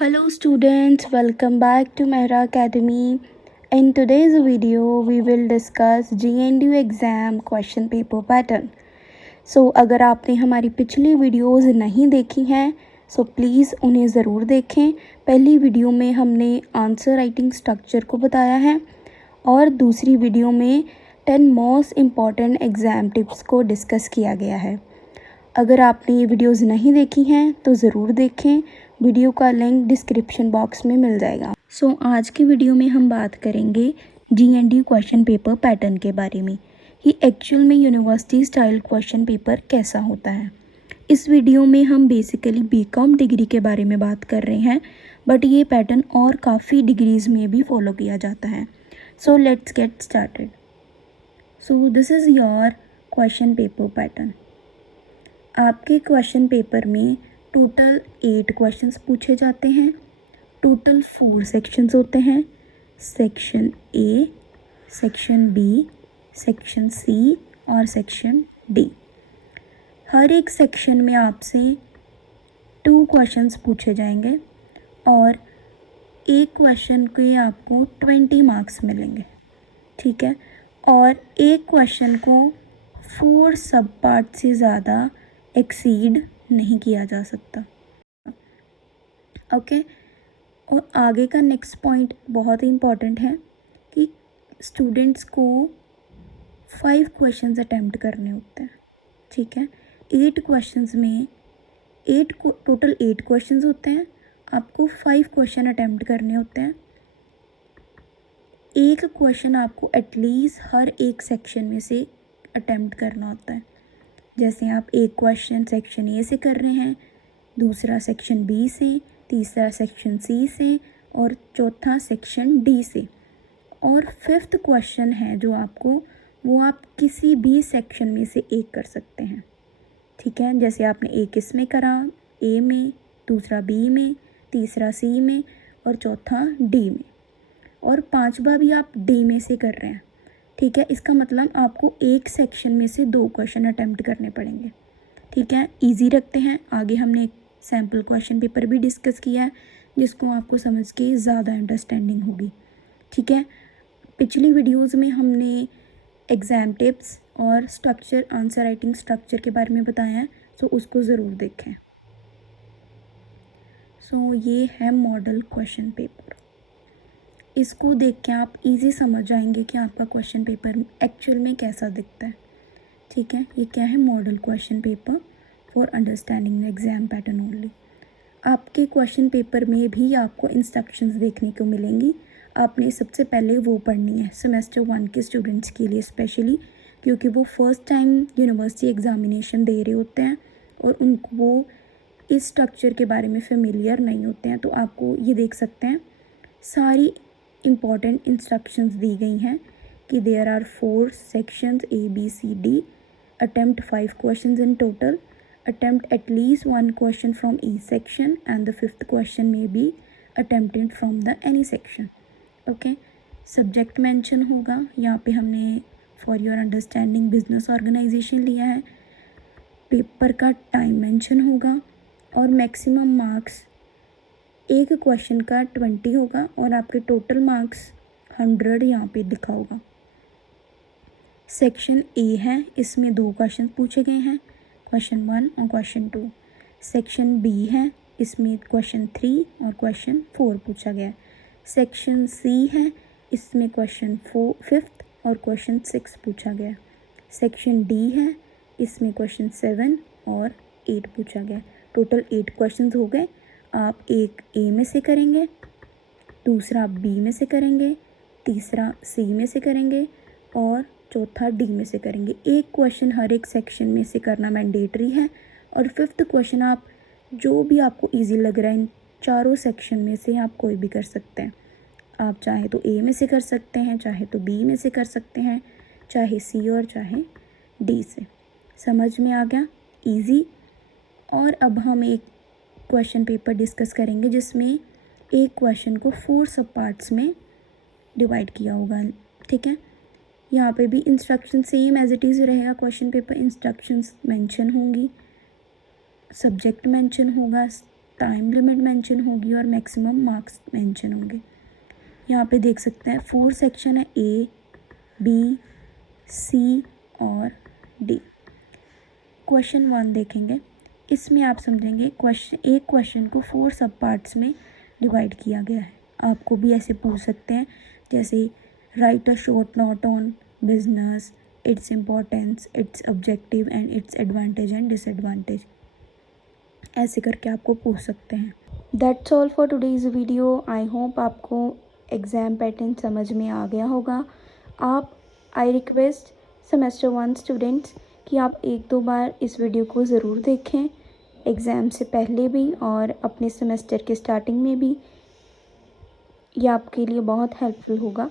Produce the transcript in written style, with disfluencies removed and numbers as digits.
Hello students, welcome back to Mehra Academy. In today's video, we will discuss GNDU exam question paper pattern. अगर आपने हमारी पिछली videos नहीं देखी हैं प्लीज़ उन्हें ज़रूर देखें। पहली वीडियो में हमने आंसर राइटिंग स्ट्रक्चर को बताया है और दूसरी वीडियो में 10 मोस्ट इम्पॉर्टेंट एग्ज़ाम टिप्स को डिस्कस किया गया है। अगर आपने ये वीडियोस नहीं देखी हैं तो ज़रूर देखें, वीडियो का लिंक डिस्क्रिप्शन बॉक्स में मिल जाएगा। आज की वीडियो में हम बात करेंगे GNDU क्वेश्चन पेपर पैटर्न के बारे में कि एक्चुअल में यूनिवर्सिटी स्टाइल क्वेश्चन पेपर कैसा होता है। इस वीडियो में हम बेसिकली बीकॉम डिग्री के बारे में बात कर रहे हैं, बट ये पैटर्न और काफ़ी डिग्रीज़ में भी फॉलो किया जाता है। Let's get started. This is your question paper pattern. आपके क्वेश्चन पेपर में टोटल 8 क्वेश्चंस पूछे जाते हैं। टोटल 4 सेक्शंस होते हैं, section A, section B, section C और सेक्शन डी। हर एक सेक्शन में आपसे 2 क्वेश्चंस पूछे जाएंगे और एक क्वेश्चन के आपको 20 मार्क्स मिलेंगे, ठीक है। और एक क्वेश्चन को 4 सब पार्ट से ज़्यादा एक्सीड नहीं किया जा सकता, ओके। और आगे का नेक्स्ट पॉइंट बहुत ही इम्पॉर्टेंट है कि स्टूडेंट्स को 5 क्वेश्चंस अटेम्प्ट करने होते हैं, ठीक है। 8 क्वेश्चंस में टोटल 8 क्वेश्चंस होते हैं, आपको 5 क्वेश्चन अटेम्प्ट करने होते हैं। एक क्वेश्चन आपको एटलीस्ट हर एक सेक्शन में से अटेम्प्ट करना होता है। जैसे आप एक क्वेश्चन सेक्शन ए से कर रहे हैं, दूसरा सेक्शन बी से, तीसरा सेक्शन सी से और चौथा सेक्शन डी से। और 5th क्वेश्चन है जो वो आप किसी भी सेक्शन में से एक कर सकते हैं, ठीक है। जैसे आपने एक इसमें करा ए में, दूसरा बी में, तीसरा सी में और चौथा डी में, और 5वां भी आप डी में से कर रहे हैं, ठीक है। इसका मतलब आपको एक सेक्शन में से 2 क्वेश्चन अटेम्प्ट करने पड़ेंगे, ठीक है। इजी रखते हैं। आगे हमने एक सैम्पल क्वेश्चन पेपर भी डिस्कस किया है जिसको आपको समझ के ज़्यादा अंडरस्टैंडिंग होगी, ठीक है। पिछली वीडियोस में हमने एग्ज़ाम टिप्स और स्ट्रक्चर, आंसर राइटिंग स्ट्रक्चर के बारे में बताया है, उसको ज़रूर देखें। ये है मॉडल क्वेश्चन पेपर। इसको देख के आप इजी समझ जाएंगे कि आपका क्वेश्चन पेपर एक्चुअल में कैसा दिखता है, ठीक है। ये क्या है? Model question paper for understanding the exam pattern only. आपके क्वेश्चन पेपर में भी आपको इंस्ट्रक्शंस देखने को मिलेंगी। आपने सबसे पहले वो पढ़नी है सेमेस्टर 1 के स्टूडेंट्स के लिए स्पेशली, क्योंकि वो फर्स्ट टाइम यूनिवर्सिटी एग्ज़ामिनेशन दे रहे होते हैं और उनको वो इस स्ट्रक्चर के बारे में फेमिलियर नहीं होते हैं। तो आपको ये देख सकते हैं सारी इम्पॉर्टेंट इंस्ट्रक्शंस दी गई हैं कि there are 4 sections A B C D, attempt 5 questions in total, attempt at least 1 question from each section and the 5th question may be attempted from the any section, okay. Subject mention होगा, यहाँ पे हमने for your understanding business organisation लिया है। Paper का time mention होगा और maximum marks एक क्वेश्चन का 20 होगा और आपके टोटल मार्क्स 100 यहाँ पे लिखा होगा। सेक्शन ए है, इसमें 2 क्वेश्चन पूछे गए हैं, क्वेश्चन 1 और क्वेश्चन 2। सेक्शन बी है, इसमें क्वेश्चन 3 और क्वेश्चन 4 पूछा गया है। सेक्शन सी है, इसमें क्वेश्चन 5th और क्वेश्चन 6 पूछा गया है। सेक्शन डी है, इसमें क्वेश्चन 7 और 8 पूछा गया है। टोटल 8 क्वेश्चन हो गए। आप एक ए में से करेंगे, दूसरा बी में से करेंगे, तीसरा सी में से करेंगे और चौथा डी में से करेंगे। एक क्वेश्चन हर एक सेक्शन में से करना मैंडेटरी है। और 5th क्वेश्चन आप जो भी आपको इजी लग रहा है इन चारों सेक्शन में से आप कोई भी कर सकते हैं। आप चाहे तो ए में से कर सकते हैं, चाहे तो बी में से कर सकते हैं, चाहे सी और चाहे डी से। समझ में आ गया? ईजी। और अब हम एक क्वेश्चन पेपर डिस्कस करेंगे जिसमें एक क्वेश्चन को 4 सब पार्ट्स में डिवाइड किया होगा, ठीक है। यहाँ पे भी instruction same as it is रहेगा। क्वेश्चन पेपर इंस्ट्रक्शंस मेंशन होंगी, सब्जेक्ट मेंशन होगा, टाइम लिमिट मेंशन होगी और मैक्सिमम मार्क्स मेंशन होंगे। यहाँ पे देख सकते हैं 4 सेक्शन है, A, B, C और D। क्वेश्चन 1 देखेंगे। इसमें आप समझेंगे एक क्वेश्चन को 4 सब पार्ट्स में डिवाइड किया गया है। आपको भी ऐसे पूछ सकते हैं, जैसे right a short note on business, its importance, it's objective and it's advantage and disadvantage. ऐसे करके आपको पूछ सकते हैं। That's all for today's video. I hope आपको एग्ज़ाम पैटर्न समझ में आ गया होगा। आई रिक्वेस्ट सेमेस्टर 1 स्टूडेंट्स कि आप 1-2 बार इस वीडियो को ज़रूर देखें, एग्ज़ाम से पहले भी और अपने सेमेस्टर के स्टार्टिंग में भी। ये आपके लिए बहुत हेल्पफुल होगा।